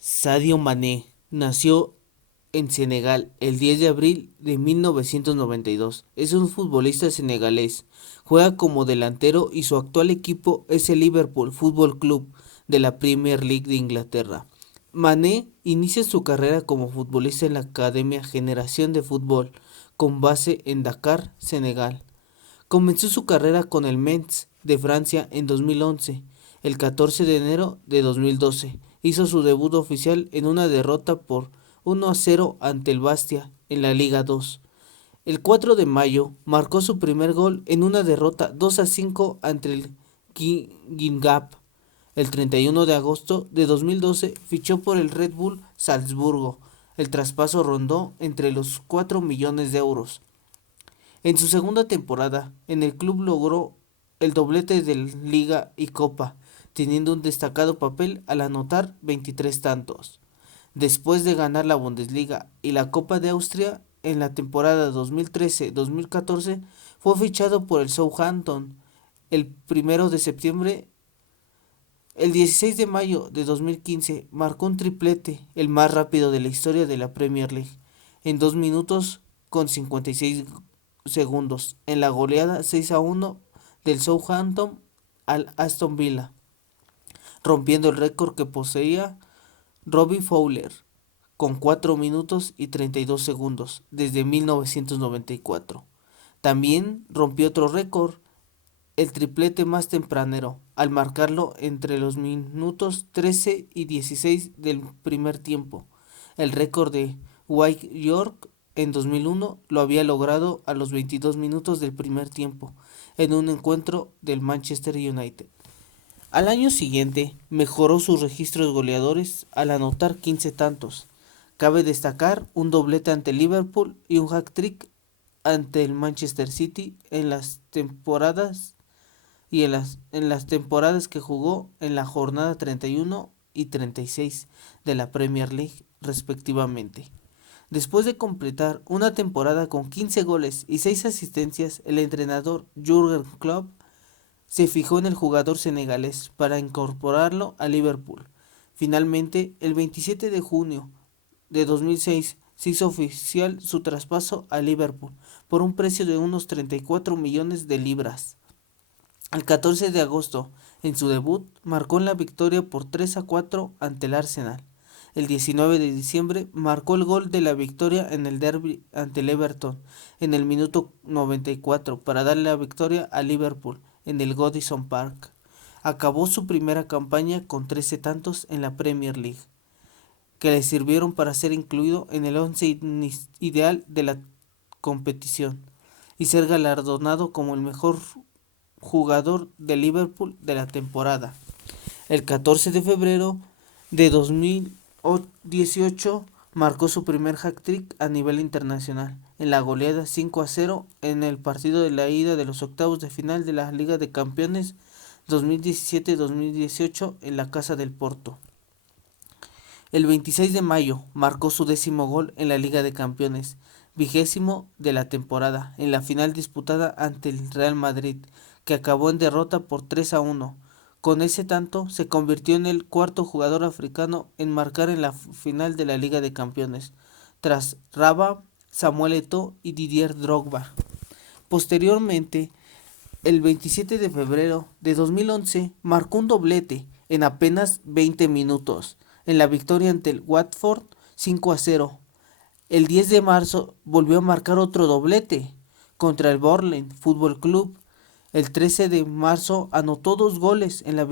Sadio Mané nació en Senegal el 10 de abril de 1992. Es un futbolista senegalés. Juega como delantero y su actual equipo es el Liverpool Fútbol Club de la Premier League de Inglaterra. Mané inicia su carrera como futbolista en la Academia Generación de Fútbol, con base en Dakar, Senegal. Comenzó su carrera con el Metz de Francia en 2011. El 14 de enero de 2012 hizo su debut oficial en una derrota por 1-0 ante el Bastia en la Liga 2. El 4 de mayo marcó su primer gol en una derrota 2-5 ante el Guingamp. El 31 de agosto de 2012 fichó por el Red Bull Salzburgo. El traspaso rondó entre los 4 millones de euros. En su segunda temporada, en el club logró el doblete de Liga y Copa, teniendo un destacado papel al anotar 23 tantos. Después de ganar la Bundesliga y la Copa de Austria, en la temporada 2013-2014 fue fichado por el Southampton. El 1 de septiembre, el 16 de mayo de 2015 marcó un triplete, el más rápido de la historia de la Premier League, en 2 minutos con 56 segundos, en la goleada 6-1 del Southampton al Aston Villa, rompiendo el récord que poseía Robbie Fowler con 4 minutos y 32 segundos desde 1994. También rompió otro récord, el triplete más tempranero, al marcarlo entre los minutos 13 y 16 del primer tiempo. El récord de White York en 2001 lo había logrado a los 22 minutos del primer tiempo, en un encuentro del Manchester United. Al año siguiente mejoró sus registros goleadores al anotar 15 tantos. Cabe destacar un doblete ante Liverpool y un hat-trick ante el Manchester City en las temporadas que jugó en la jornada 31 y 36 de la Premier League respectivamente. Después de completar una temporada con 15 goles y 6 asistencias, el entrenador Jürgen Klopp se fijó en el jugador senegalés para incorporarlo a Liverpool. Finalmente, el 27 de junio de 2006 se hizo oficial su traspaso a Liverpool por un precio de unos 34 millones de libras. El 14 de agosto, en su debut, marcó en la victoria por 3-4 ante el Arsenal. El 19 de diciembre marcó el gol de la victoria en el derby ante el Everton en el minuto 94 para darle la victoria a Liverpool en el Goodison Park. Acabó su primera campaña con 13 tantos en la Premier League, que le sirvieron para ser incluido en el 11 ideal de la competición y ser galardonado como el mejor jugador de Liverpool de la temporada. El 14 de febrero de 2018 marcó su primer hat-trick a nivel internacional en la goleada 5-0 en el partido de la ida de los octavos de final de la Liga de Campeones 2017-2018 en la casa del Porto. El 26 de mayo marcó su 10º gol en la Liga de Campeones, 20º de la temporada, en la final disputada ante el Real Madrid, que acabó en derrota por 3-1. Con ese tanto se convirtió en el cuarto jugador africano en marcar en la final de la Liga de Campeones, tras Raba, Samuel Eto'o y Didier Drogba. Posteriormente, el 27 de febrero de 2011 marcó un doblete en apenas 20 minutos en la victoria ante el Watford 5-0. El 10 de marzo volvió a marcar otro doblete contra el Bournemouth Fútbol Club. El 13 de marzo anotó 2 goles en la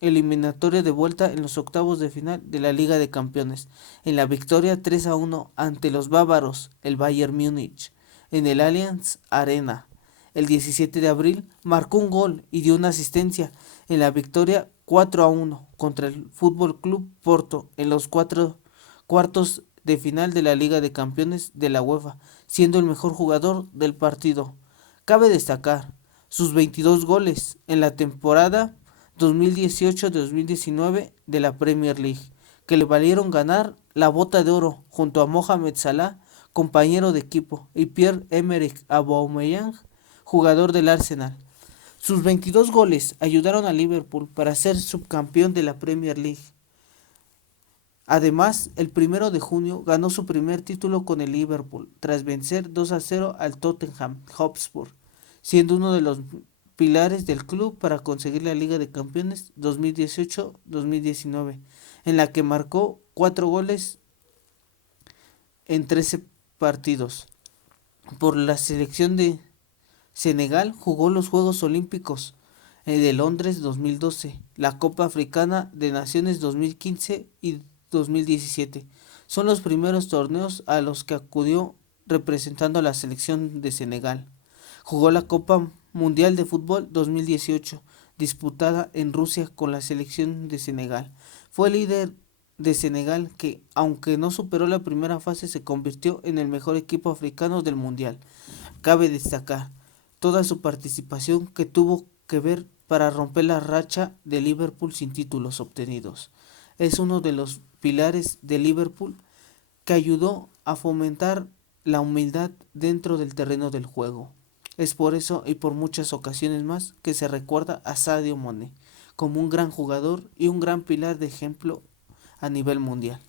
eliminatoria de vuelta en los octavos de final de la Liga de Campeones, en la victoria 3-1 ante los bávaros, el Bayern Múnich, en el Allianz Arena. El 17 de abril marcó un gol y dio una asistencia en la victoria 4-1 contra el Fútbol Club Porto en los cuartos de final de la Liga de Campeones de la UEFA, siendo el mejor jugador del partido. Cabe destacar sus 22 goles en la temporada 2018-2019 de la Premier League, que le valieron ganar la Bota de Oro junto a Mohamed Salah, compañero de equipo, y Pierre-Emerick Aubameyang, jugador del Arsenal. Sus 22 goles ayudaron a Liverpool para ser subcampeón de la Premier League. Además, el 1 de junio ganó su primer título con el Liverpool, tras vencer 2-0 al Tottenham Hotspur, siendo uno de los pilares del club para conseguir la Liga de Campeones 2018-2019, en la que marcó 4 goles en 13 partidos. Por la selección de Senegal jugó los Juegos Olímpicos de Londres 2012, la Copa Africana de Naciones 2015 y 2017. Son los primeros torneos a los que acudió representando a la selección de Senegal. Jugó la Copa Mundial de Fútbol 2018, disputada en Rusia con la selección de Senegal. Fue líder de Senegal que, aunque no superó la primera fase, se convirtió en el mejor equipo africano del Mundial. Cabe destacar toda su participación que tuvo que ver para romper la racha de Liverpool sin títulos obtenidos. Es uno de los pilares de Liverpool que ayudó a fomentar la humildad dentro del terreno del juego. Es por eso y por muchas ocasiones más que se recuerda a Sadio Mané como un gran jugador y un gran pilar de ejemplo a nivel mundial.